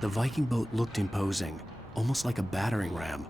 The Viking boat looked imposing, almost like a battering ram.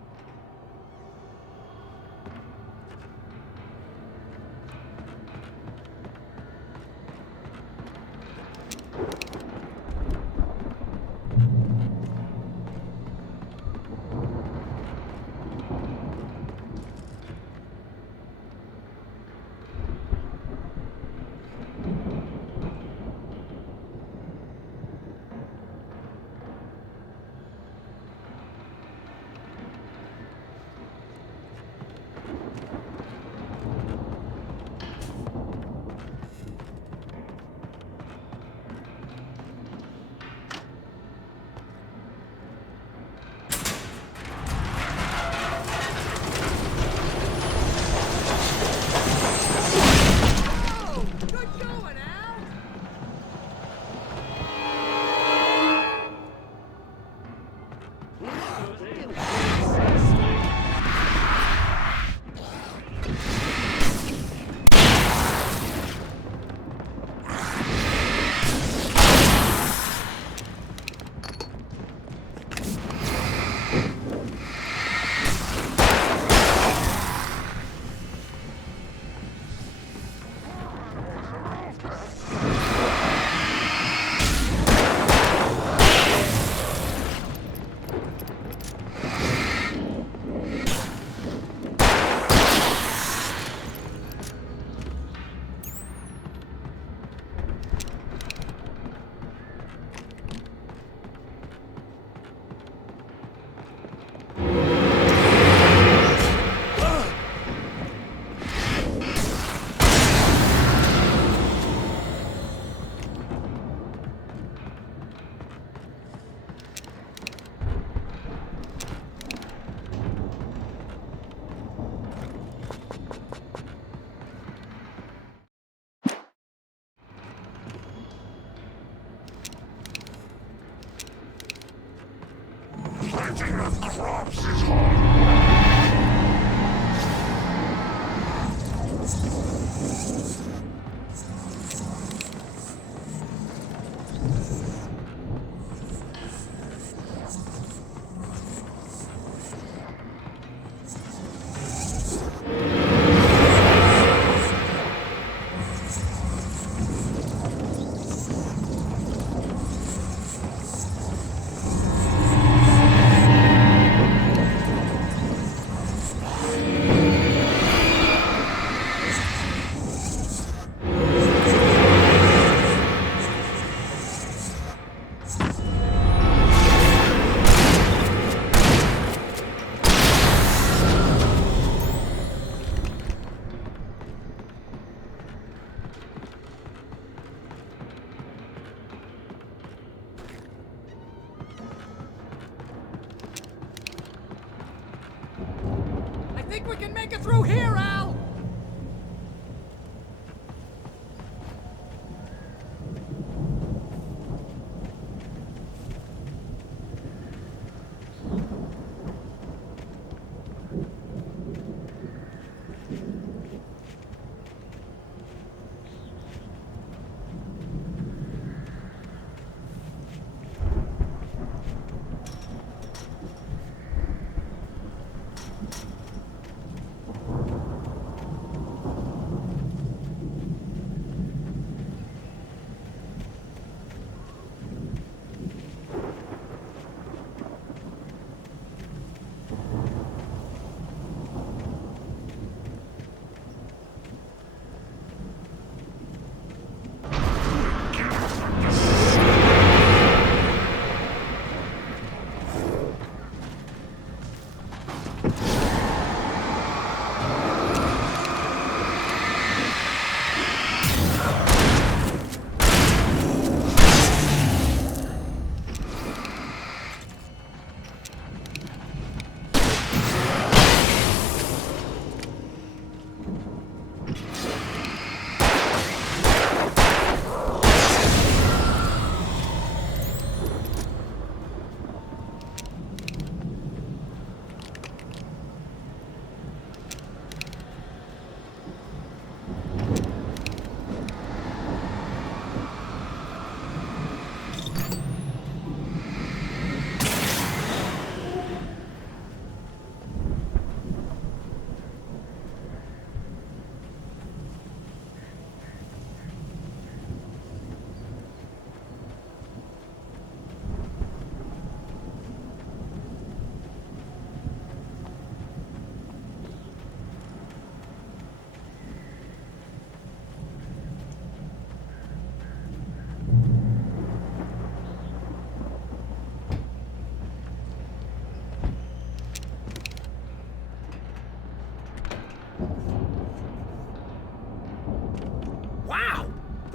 I think we can make it through here, Al!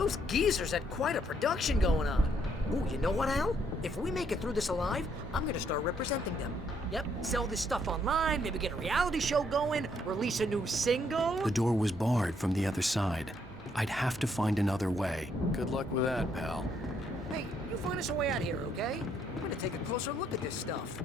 Those geezers had quite a production going on. Ooh, you know what, Al? If we make it through this alive, I'm gonna start representing them. Yep, sell this stuff online, maybe get a reality show going, release a new single. The door was barred from the other side. I'd have to find another way. Good luck with that, pal. Hey, you find us a way out here, okay? I'm gonna take a closer look at this stuff.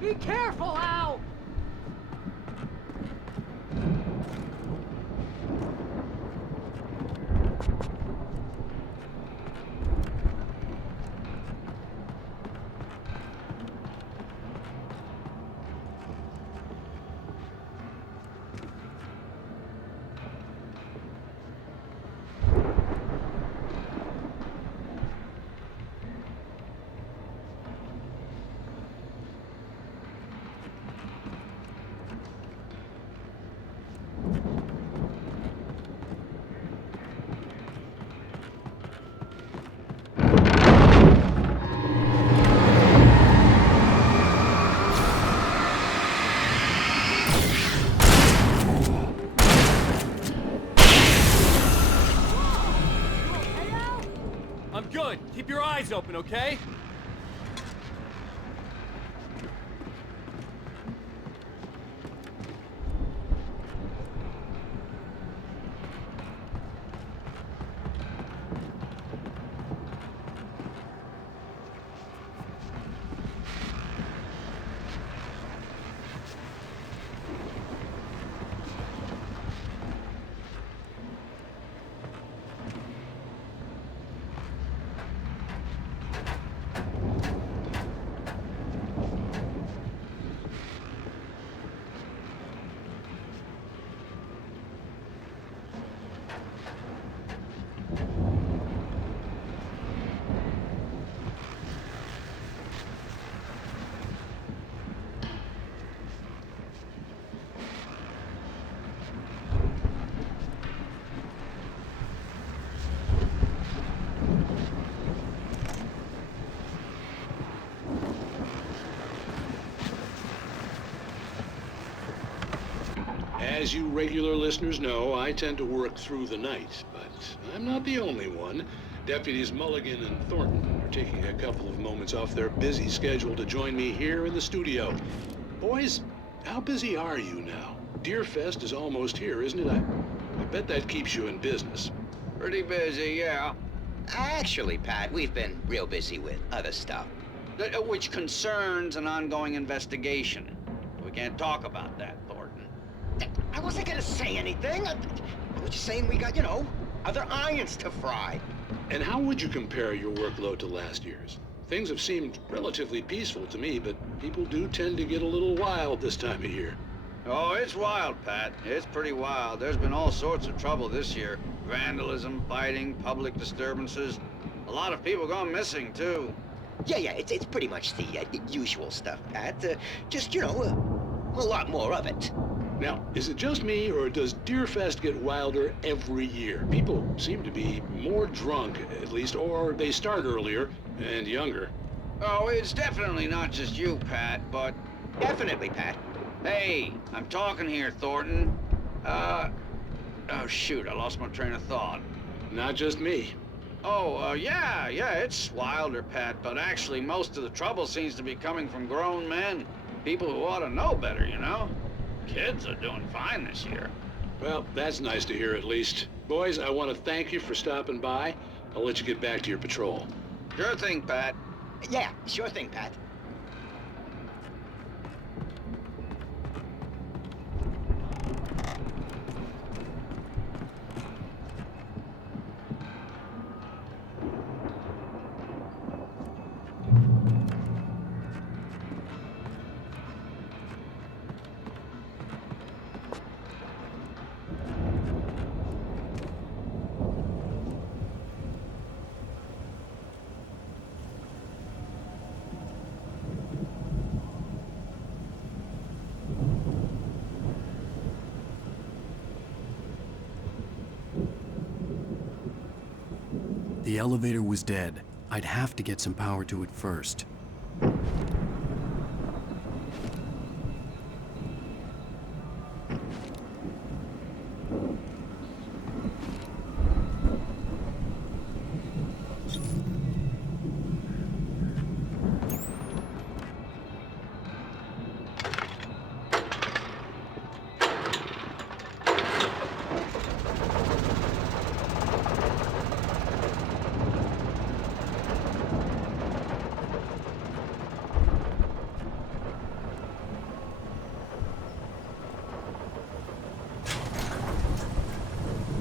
Be careful, Al! I'm good. Keep your eyes open, okay? As you regular listeners know, I tend to work through the night, but I'm not the only one. Deputies Mulligan and Thornton are taking a couple of moments off their busy schedule to join me here in the studio. Boys, how busy are you now? Deerfest is almost here, isn't it? I bet that keeps you in business. Pretty busy, yeah. Actually, Pat, we've been real busy with other stuff, which concerns an ongoing investigation. We can't talk about that, Thornton. I wasn't gonna say anything. I was just saying we got, other irons to fry. And how would you compare your workload to last year's? Things have seemed relatively peaceful to me, but people do tend to get a little wild this time of year. Oh, it's wild, Pat. It's pretty wild. There's been all sorts of trouble this year. Vandalism, fighting, public disturbances. A lot of people gone missing, too. Yeah, it's pretty much the usual stuff, Pat. Just, a lot more of it. Now, is it just me, or does Deerfest get wilder every year? People seem to be more drunk, at least, or they start earlier and younger. Oh, it's definitely not just you, Pat, but... Definitely, Pat. Hey, I'm talking here, Thornton. Oh, shoot, I lost my train of thought. Not just me. Oh, yeah, it's wilder, Pat, but actually most of the trouble seems to be coming from grown men. People who ought to know better, Kids are doing fine this year. Well, that's nice to hear at least. Boys, I want to thank you for stopping by. I'll let you get back to your patrol. Sure thing, Pat. Yeah, sure thing, Pat. The elevator was dead. I'd have to get some power to it first.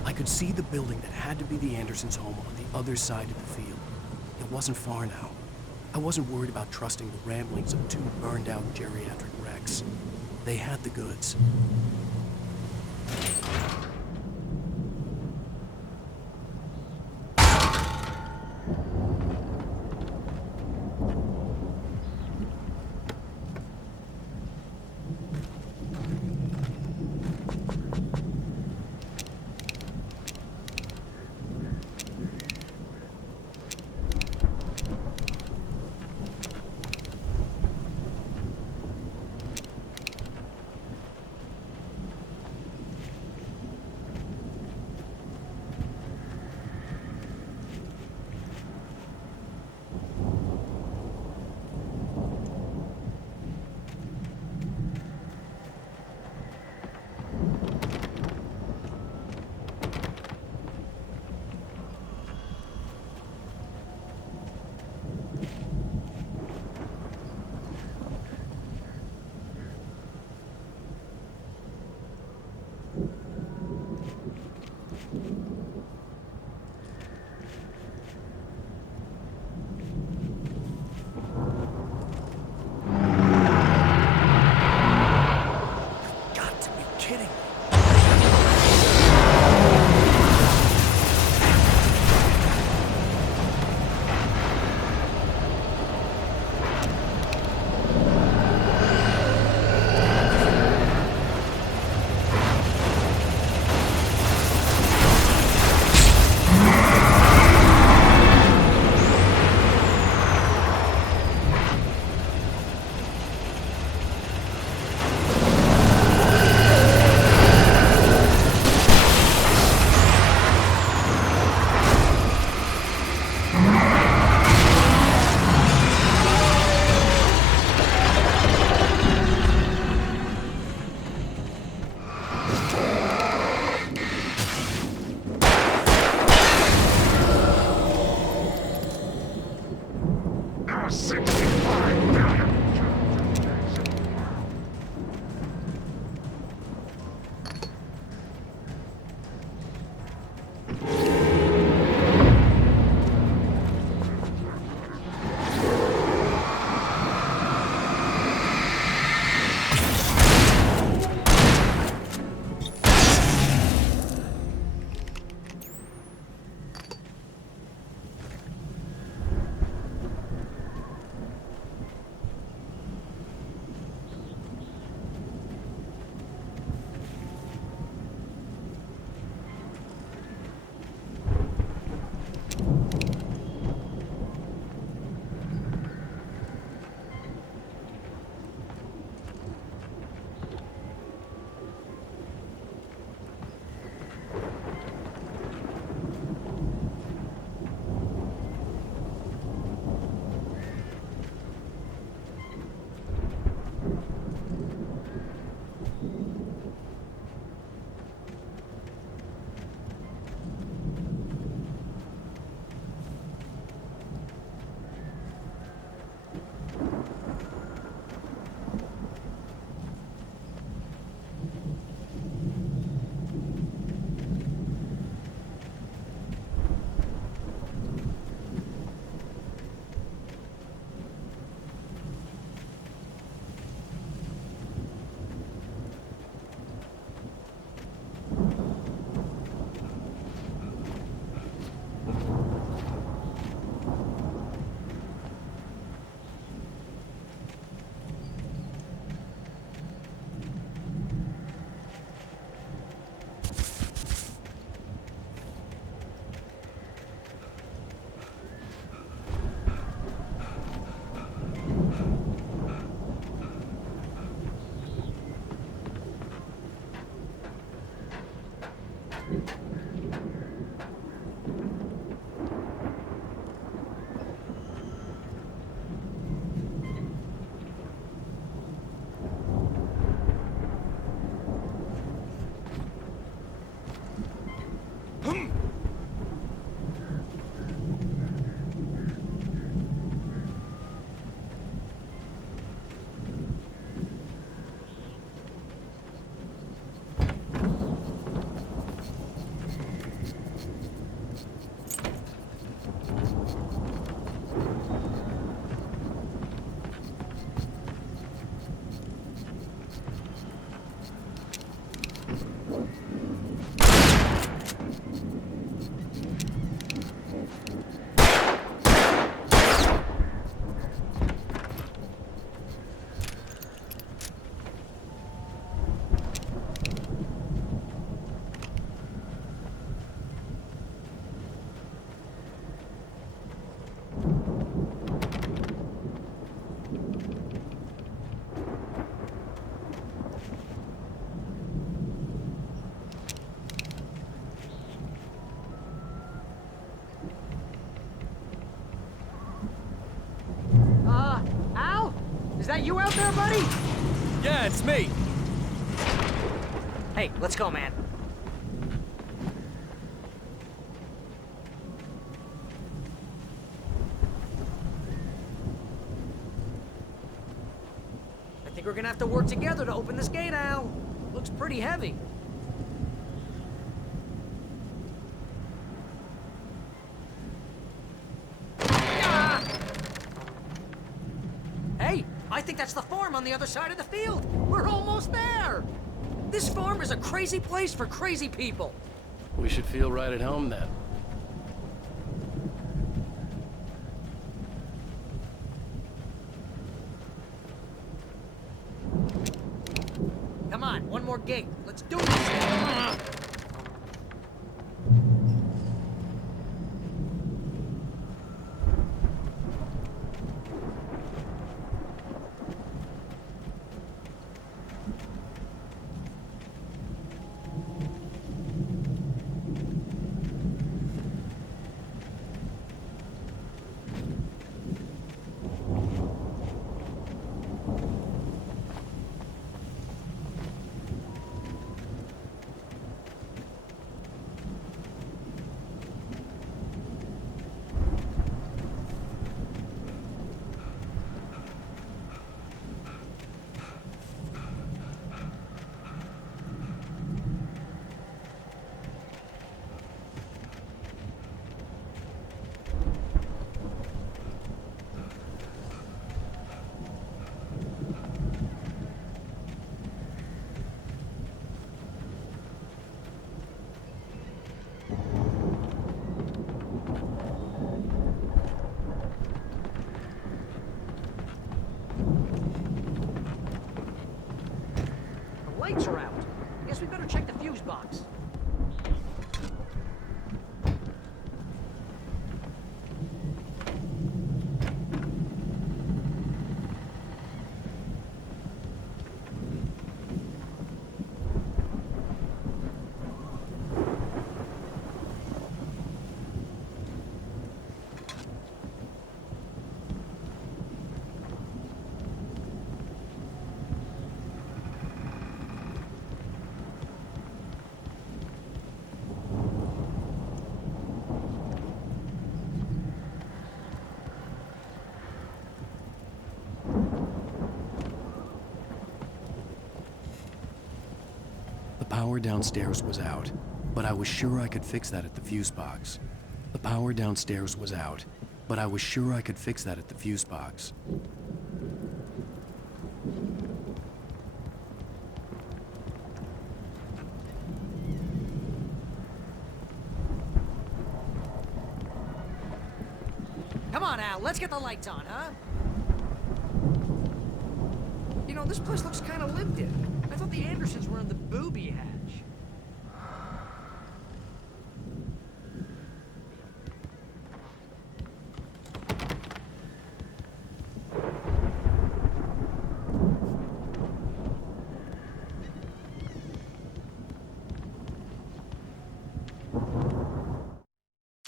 I could see the building that had to be the Andersons' home on the other side of the field. It wasn't far now. I wasn't worried about trusting the ramblings of two burned-out geriatric wrecks. They had the goods. Got to be kidding me. Is that you out there, buddy? Yeah, it's me. Hey, let's go, man. I think we're gonna have to work together to open this gate, Al. Looks pretty heavy. Ah! Hey, I think that's the farm on the other side of the field. We're almost there. This farm is a crazy place for crazy people. We should feel right at home then. Come on, one more gate. Let's do this. Lights are out. Guess we better check the fuse box. The power downstairs was out, but I was sure I could fix that at the fuse box. The power downstairs was out, but I was sure I could fix that at the fuse box. Come on, Al, let's get the lights on, huh? You know, this place looks kind of lived in. I thought the Andersons were in the booby hatch.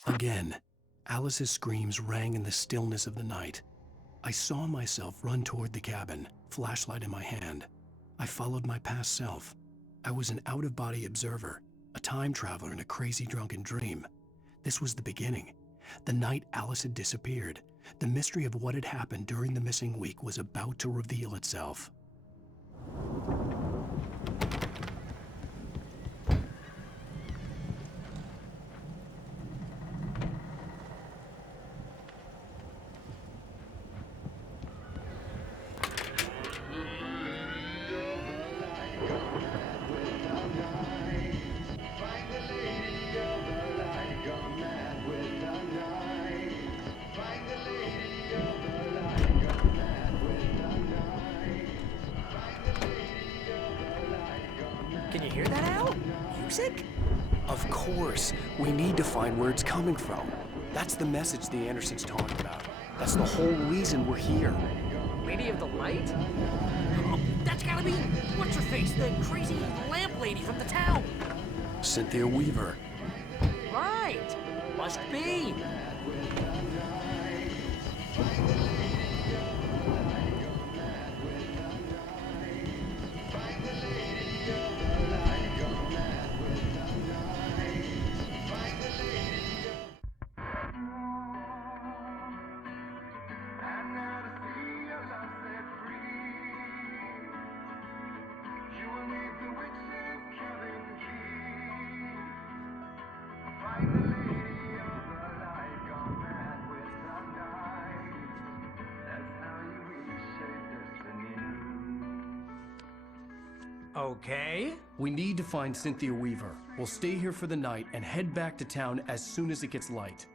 Again, Alice's screams rang in the stillness of the night. I saw myself run toward the cabin, flashlight in my hand. I followed my past self. I was an out-of-body observer, a time traveler in a crazy drunken dream. This was the beginning. The night Alice had disappeared. The mystery of what had happened during the missing week was about to reveal itself. Can you hear that, Al? Music? Of course. We need to find where it's coming from. That's the message the Andersons talked about. That's the whole reason we're here. Lady of the Light? Oh, that's gotta be what's-her-face, the crazy lamp lady from the town. Cynthia Weaver. Right. Must be. Okay. We need to find Cynthia Weaver. We'll stay here for the night and head back to town as soon as it gets light.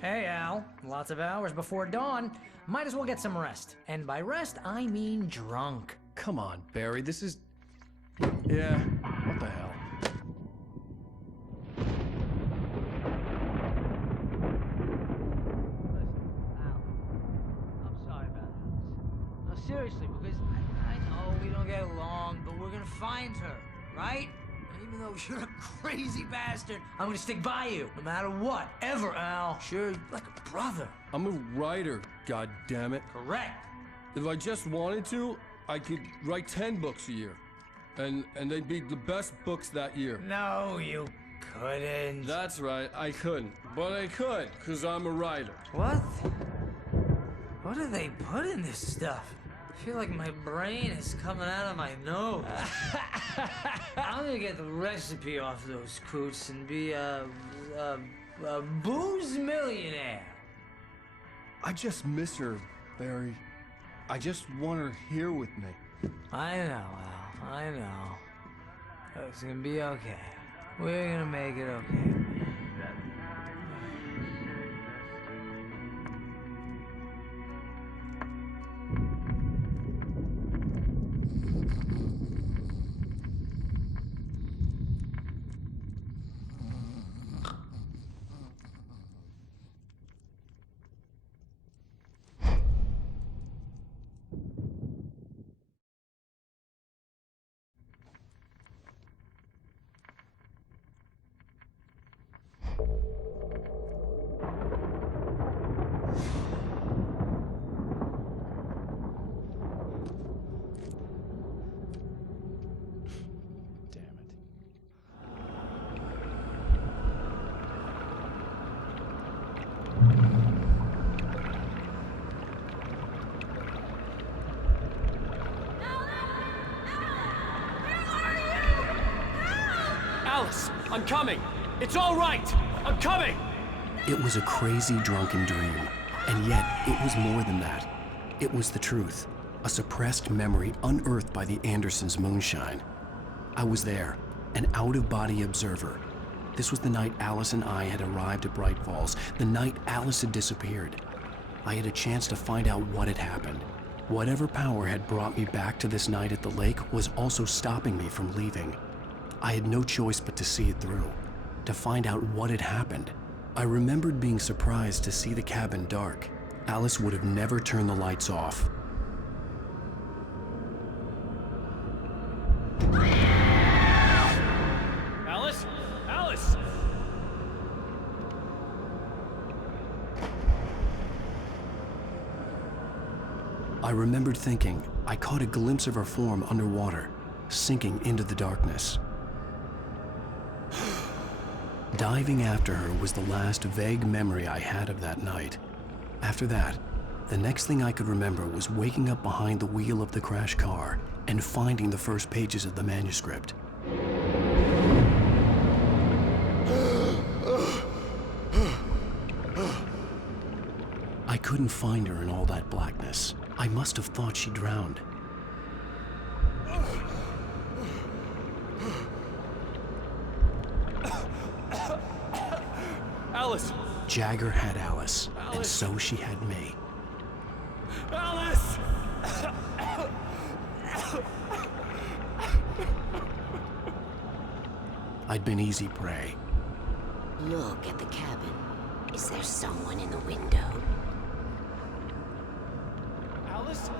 Hey, Al. Lots of hours before dawn. Might as well get some rest. And by rest, I mean drunk. Come on, Barry, this is... Yeah, what the hell? I'm sorry about this. No, seriously, because I know we don't get along, but we're gonna find her, right? And even though you're a crazy bastard, I'm gonna stick by you, no matter what, ever, Al. Sure, like a brother. I'm a writer, goddammit. Correct. If I just wanted to, I could write 10 books a year. And they'd be the best books that year. No, you couldn't. That's right, I couldn't. But I could, because I'm a writer. What? What do they put in this stuff? I feel like my brain is coming out of my nose. I'm gonna get the recipe off those coots and be a booze millionaire. I just miss her, Barry. I just want her here with me. I know, Al. I know. It's gonna be okay. We're gonna make it okay. Alice, I'm coming. It's all right. I'm coming. It was a crazy drunken dream, and yet it was more than that. It was the truth, a suppressed memory unearthed by the Andersons' moonshine. I was there, an out-of-body observer. This was the night Alice and I had arrived at Bright Falls, the night Alice had disappeared. I had a chance to find out what had happened. Whatever power had brought me back to this night at the lake was also stopping me from leaving. I had no choice but to see it through, to find out what had happened. I remembered being surprised to see the cabin dark. Alice would have never turned the lights off. Alice? Alice! I remembered thinking I caught a glimpse of her form underwater, sinking into the darkness. Diving after her was the last vague memory I had of that night. After that, the next thing I could remember was waking up behind the wheel of the crashed car and finding the first pages of the manuscript. I couldn't find her in all that blackness. I must have thought she drowned. Alice! Jagger had Alice, and so she had me. Alice! I'd been easy prey. Look at the cabin. Is there someone in the window? Alice?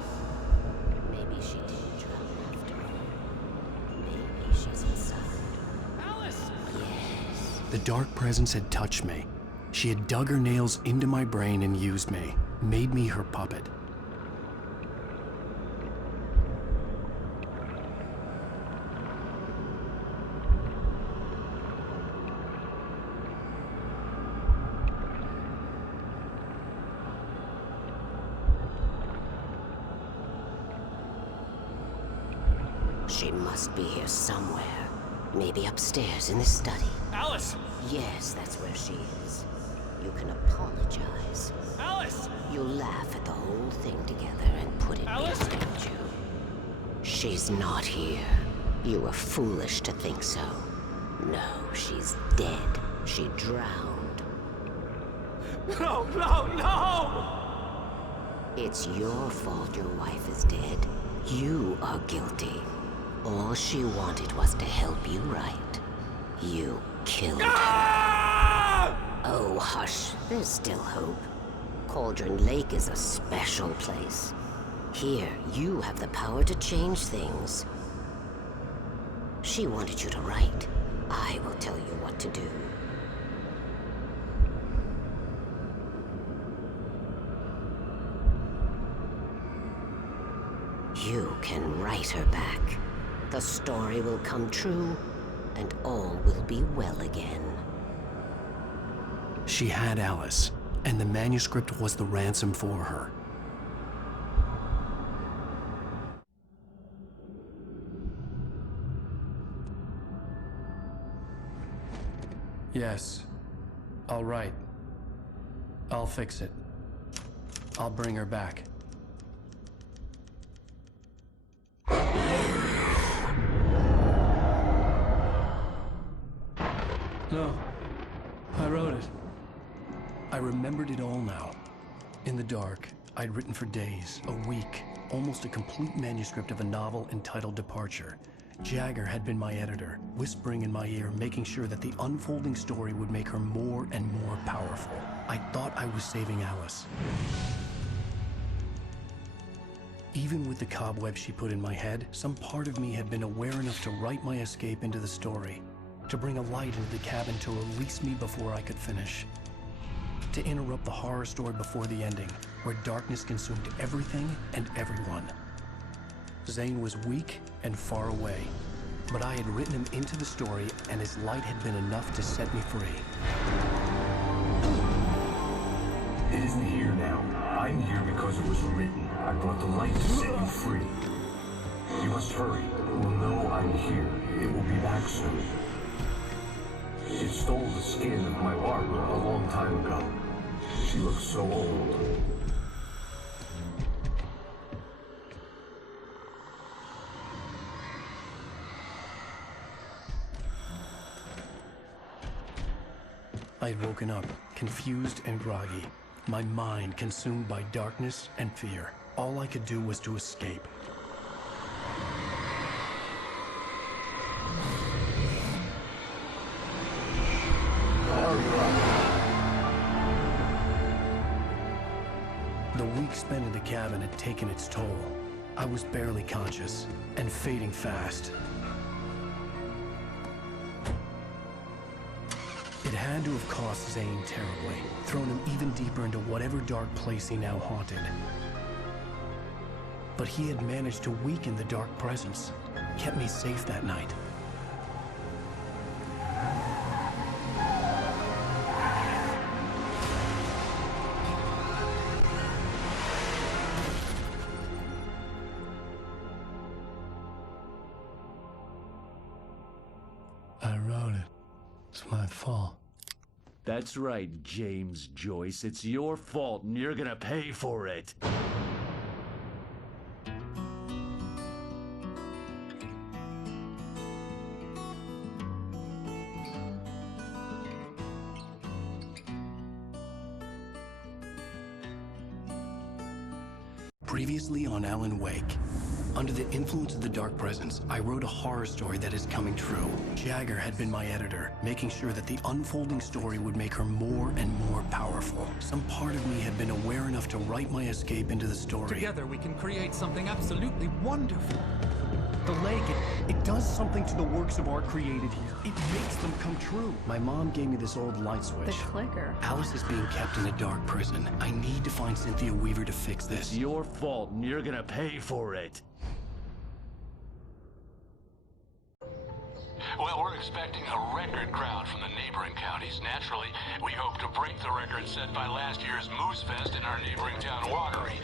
Maybe she didn't drown after all. Maybe she's inside. Alice! Yes. The dark presence had touched me. She had dug her nails into my brain and used me, made me her puppet. She must be here somewhere. Maybe upstairs in the study. Alice! Yes, that's where she is. You can apologize. Alice! You'll laugh at the whole thing together and put it Alice? behind you. She's not here. You were foolish to think so. No, she's dead. She drowned. No, no, no! It's your fault your wife is dead. You are guilty. All she wanted was to help you right. You killed her. Oh, hush. There's still hope. Cauldron Lake is a special place. Here, you have the power to change things. She wanted you to write. I will tell you what to do. You can write her back. The story will come true, and all will be well again. She had Alice, and the manuscript was the ransom for her. Yes. All right. I'll fix it. I'll bring her back. No. I wrote it. I remembered it all now. In the dark, I'd written for days, a week, almost a complete manuscript of a novel entitled Departure. Jagger had been my editor, whispering in my ear, making sure that the unfolding story would make her more and more powerful. I thought I was saving Alice. Even with the cobweb she put in my head, some part of me had been aware enough to write my escape into the story, to bring a light into the cabin to release me before I could finish, to interrupt the horror story before the ending, where darkness consumed everything and everyone. Zane was weak and far away, but I had written him into the story, and his light had been enough to set me free. It isn't here now. I'm here because it was written. I brought the light to set you free. You must hurry. It will know I'm here. It will be back soon. It stole the skin of my Barbara a long time ago. She looks so old. I had woken up, confused and groggy, my mind consumed by darkness and fear. All I could do was to escape. The week spent in the cabin had taken its toll. I was barely conscious, and fading fast. It had to have cost Zane terribly, thrown him even deeper into whatever dark place he now haunted. But he had managed to weaken the dark presence, kept me safe that night. I wrote it. It's my fault. That's right, James Joyce. It's your fault, and you're gonna pay for it. Previously on Alan Wake. Under the influence of the dark presence, I wrote a horror story that is coming true. Jagger had been my editor, making sure that the unfolding story would make her more and more powerful. Some part of me had been aware enough to write my escape into the story. Together we can create something absolutely wonderful. The lake, it does something to the works of art created here. It makes them come true. My mom gave me this old light switch. The clicker. Alice is being kept in a dark prison. I need to find Cynthia Weaver to fix this. It's your fault, and you're gonna pay for it. Well, we're expecting a record crowd from the neighboring counties. Naturally, we hope to break the record set by last year's Moose Fest in our neighboring town, Watery.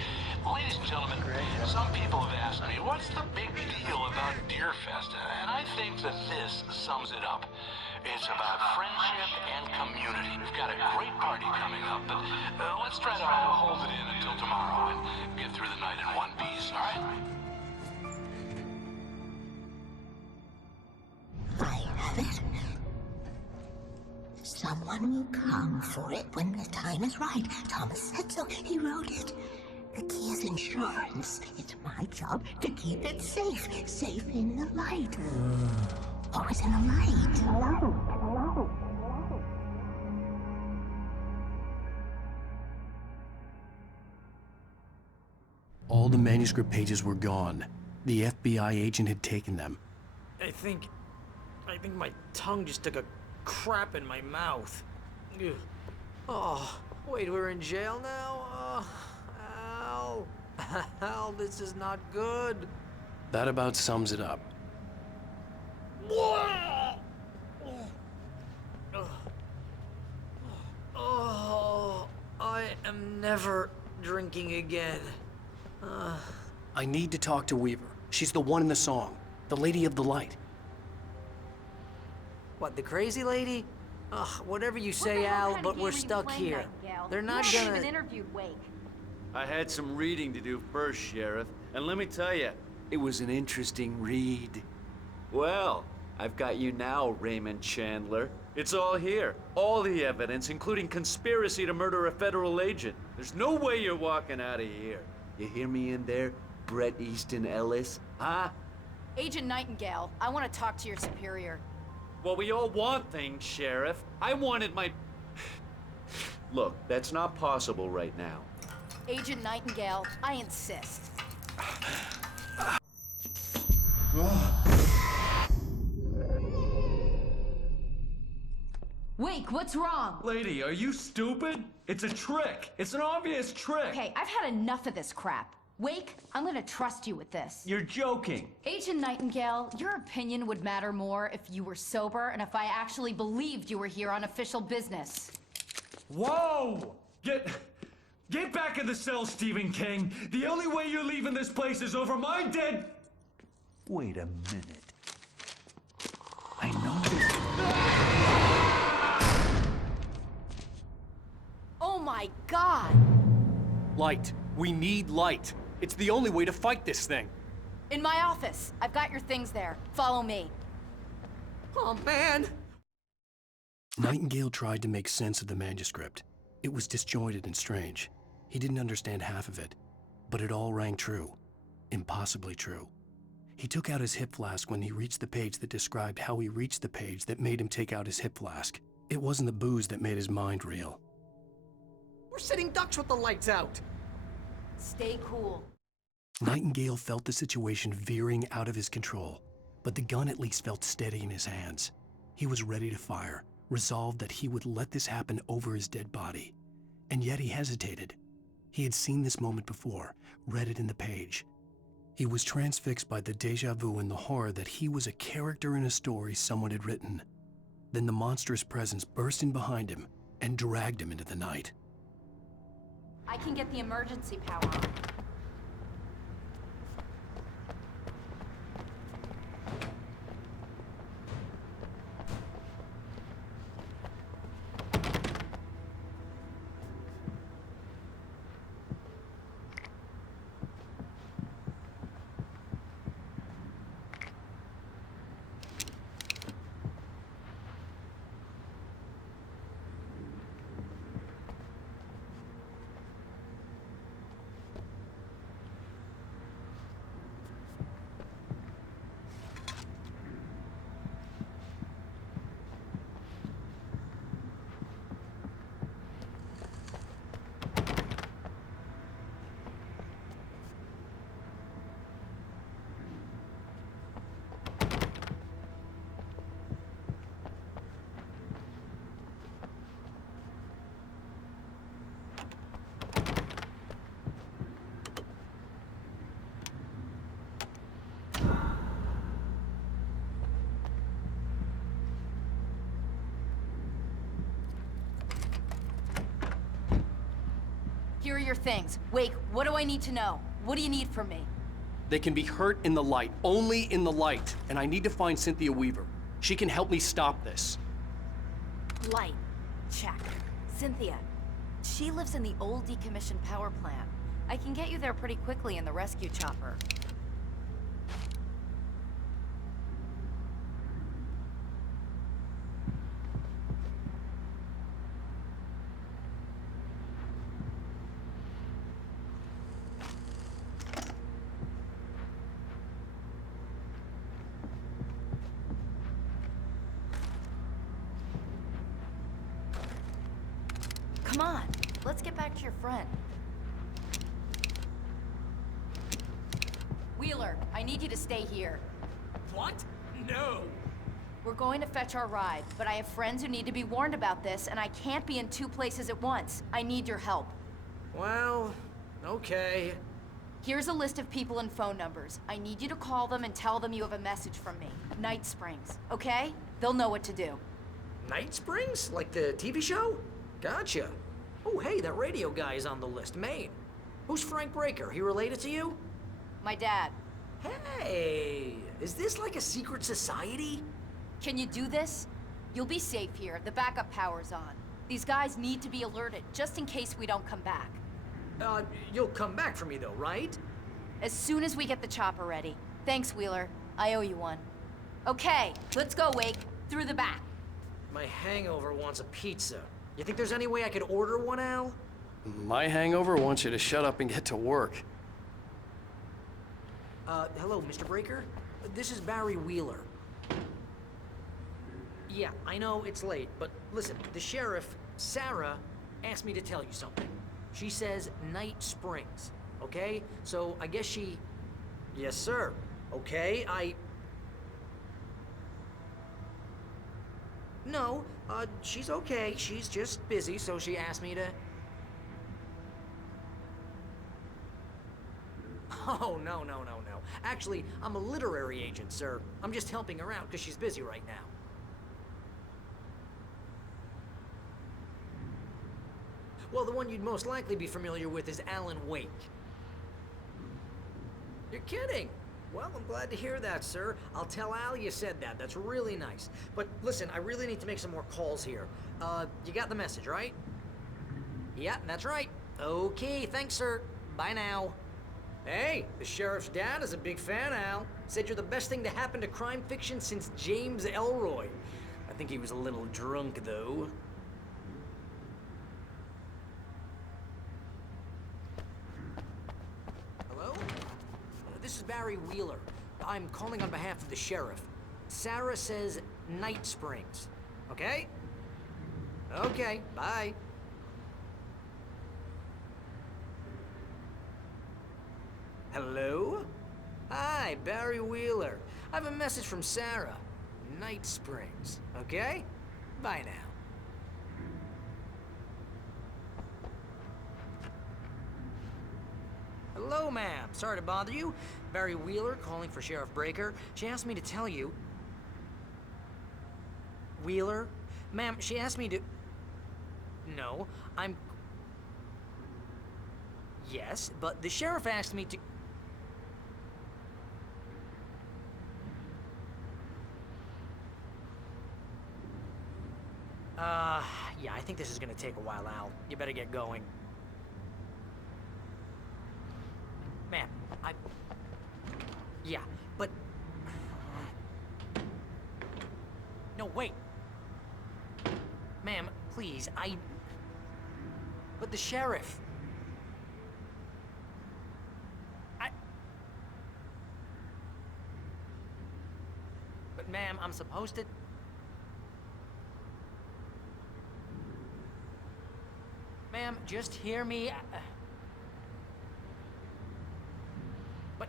Ladies and gentlemen, some people have asked me, what's the big deal about Deer Fest? And I think that this sums it up. It's about friendship and community. We've got a great party coming up, but let's try to hold it in until tomorrow and get through the night in one piece, all right? Someone will come for it when the time is right. Thomas said so. He wrote it. The key is insurance. It's my job to keep it safe. Safe in the light. Always in the light. All the manuscript pages were gone. The FBI agent had taken them. I think my tongue just took a crap in my mouth. Ugh. Oh, wait, we're in jail now? Oh, Al. Al, this is not good. That about sums it up. Oh, I am never drinking again. I need to talk to Weaver. She's the one in the song. The Lady of the Light. What, the crazy lady? Ugh, whatever you say, Al, but we're stuck here. They're not gonna... interviewed Wake. I had some reading to do first, Sheriff, and let me tell you, it was an interesting read. Well, I've got you now, Raymond Chandler. It's all here. All the evidence, including conspiracy to murder a federal agent. There's no way you're walking out of here. You hear me in there, Bret Easton Ellis? Huh? Agent Nightingale, I want to talk to your superior. Well, we all want things, Sheriff. I wanted my... Look, that's not possible right now. Agent Nightingale, I insist. Wake, what's wrong? Lady, are you stupid? It's a trick. It's an obvious trick. Okay, I've had enough of this crap. Wake, I'm gonna trust you with this. You're joking. Agent Nightingale, your opinion would matter more if you were sober and if I actually believed you were here on official business. Whoa! Get back in the cell, Stephen King. The only way you're leaving this place is over my dead... Wait a minute. I know this... Oh my God! Light. We need light. It's the only way to fight this thing. In my office. I've got your things there. Follow me. Oh, man! Nightingale tried to make sense of the manuscript. It was disjointed and strange. He didn't understand half of it, but it all rang true. Impossibly true. He took out his hip flask when he reached the page that described how he reached the page that made him take out his hip flask. It wasn't the booze that made his mind reel. We're sitting ducks with the lights out. Stay cool. Nightingale felt the situation veering out of his control, but the gun at least felt steady in his hands. He was ready to fire, resolved that he would let this happen over his dead body. And yet he hesitated. He had seen this moment before, read it in the page. He was transfixed by the déjà vu and the horror that he was a character in a story someone had written. Then the monstrous presence burst in behind him and dragged him into the night. I can get the emergency power on. Here are your things. Wake, what do I need to know? What do you need from me? They can be hurt in the light, only in the light, and I need to find Cynthia Weaver. She can help me stop this. Light. Check. Cynthia. She lives in the old decommissioned power plant. I can get you there pretty quickly in the rescue chopper. let's get back to your friend. Wheeler, I need you to stay here. What? No. We're going to fetch our ride, but I have friends who need to be warned about this, and I can't be in 2 places at once. I need your help. Well, okay. Here's a list of people and phone numbers. I need you to call them and tell them you have a message from me. Night Springs, okay? They'll know what to do. Night Springs? Like the TV show? Gotcha. Oh, hey, that radio guy is on the list, Maine. Who's Frank Breaker? He related to you? My dad. Hey, is this like a secret society? Can you do this? You'll be safe here. The backup power's on. These guys need to be alerted, just in case we don't come back. You'll come back for me though, right? As soon as we get the chopper ready. Thanks, Wheeler. I owe you one. Okay, let's go, Wake. Through the back. My hangover wants a pizza. You think there's any way I could order one, Al? My hangover wants you to shut up and get to work. Hello, Mr. Breaker? This is Barry Wheeler. Yeah, I know it's late, but listen, the sheriff, Sarah, asked me to tell you something. She says Night Springs, okay? So I guess she... Yes, sir. Okay, No, she's okay. She's just busy, so she asked me to... Oh, no. Actually, I'm a literary agent, sir. I'm just helping her out because she's busy right now. Well, the one you'd most likely be familiar with is Alan Wake. You're kidding? Well, I'm glad to hear that, sir. I'll tell Al you said that. That's really nice. But listen, I really need to make some more calls here. You got the message, right? Yeah, that's right. Okay, thanks, sir. Bye now. Hey, the sheriff's dad is a big fan, Al. Said you're the best thing to happen to crime fiction since James Elroy. I think he was a little drunk, though. Hello? This is Barry Wheeler. I'm calling on behalf of the sheriff. Sarah says Night Springs. Okay? Okay, bye. Hello? Hi, Barry Wheeler. I have a message from Sarah. Night Springs. Okay? Bye now. Hello, ma'am. Sorry to bother you. Barry Wheeler calling for Sheriff Breaker. She asked me to tell you... Wheeler? Ma'am, she asked me to... No, I'm... Yes, but the sheriff asked me to... Yeah, I think this is gonna take a while, Al. You better get going. Ma'am, Yeah, but... No, wait. Ma'am, please, But the sheriff... But ma'am, I'm supposed to... Ma'am, just hear me. But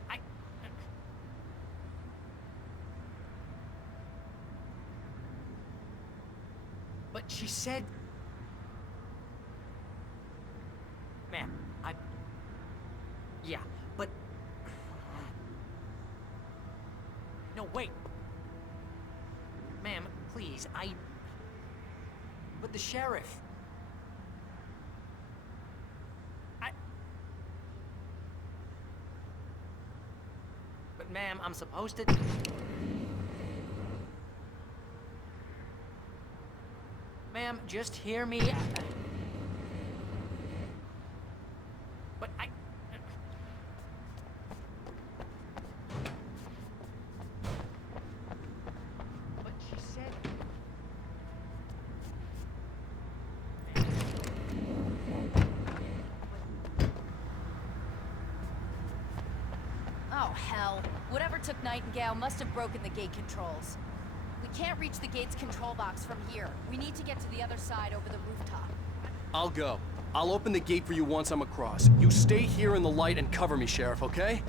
But she said... Ma'am, Yeah, but... No, wait. Ma'am, please, But the sheriff... But ma'am, I'm supposed to... Ma'am, just hear me. But But she said... Oh, hell. Whatever took Nightingale must have broken the gate controls. We can't reach the gate's control box from here. We need to get to the other side over the rooftop. I'll go. I'll open the gate for you once I'm across. You stay here in the light and cover me, Sheriff, okay?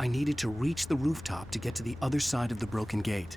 I needed to reach the rooftop to get to the other side of the broken gate.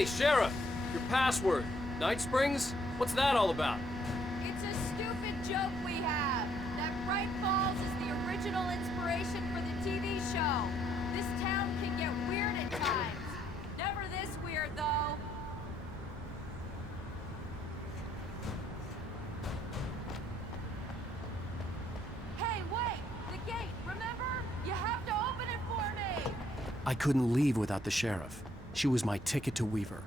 Hey, Sheriff! Your password. Night Springs? What's that all about? It's a stupid joke we have. That Bright Falls is the original inspiration for the TV show. This town can get weird at times. Never this weird, though. Hey, wait! The gate, remember? You have to open it for me! I couldn't leave without the sheriff. She was my ticket to Weaver.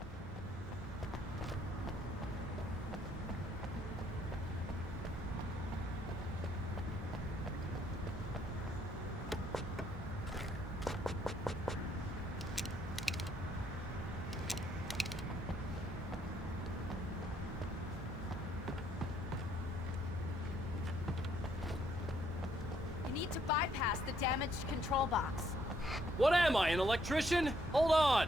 You need to bypass the damaged control box. What am I, an electrician? Hold on!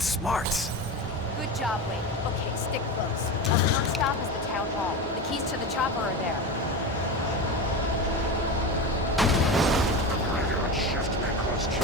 Smart. Good job, Wade. Okay, stick close. Our first stop is the town hall. The keys to the chopper are there. Shift back close to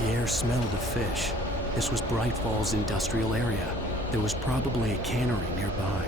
The air smelled of fish. This was Bright Falls industrial area. There was probably a cannery nearby.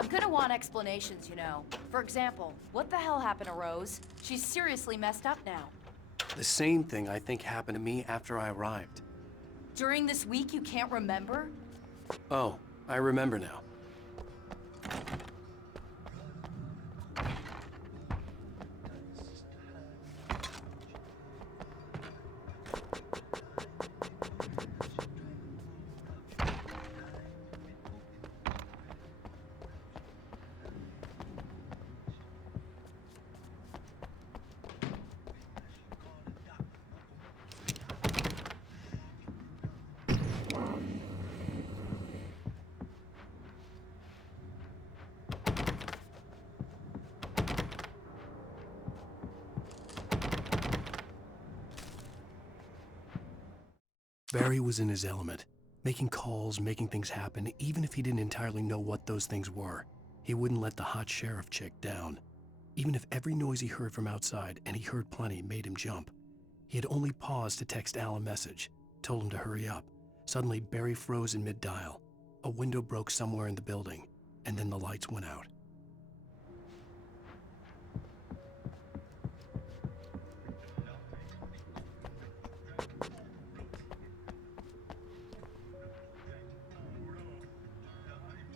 I'm gonna want explanations, you know. For example, what the hell happened to Rose? She's seriously messed up now. The same thing I think happened to me after I arrived. During this week, you can't remember? Oh, I remember now. Barry was in his element, making calls, making things happen, even if he didn't entirely know what those things were. He wouldn't let the hot sheriff chick down. Even if every noise he heard from outside, and he heard plenty, made him jump. He had only paused to text Al a message, told him to hurry up. Suddenly, Barry froze in mid-dial. A window broke somewhere in the building, and then the lights went out.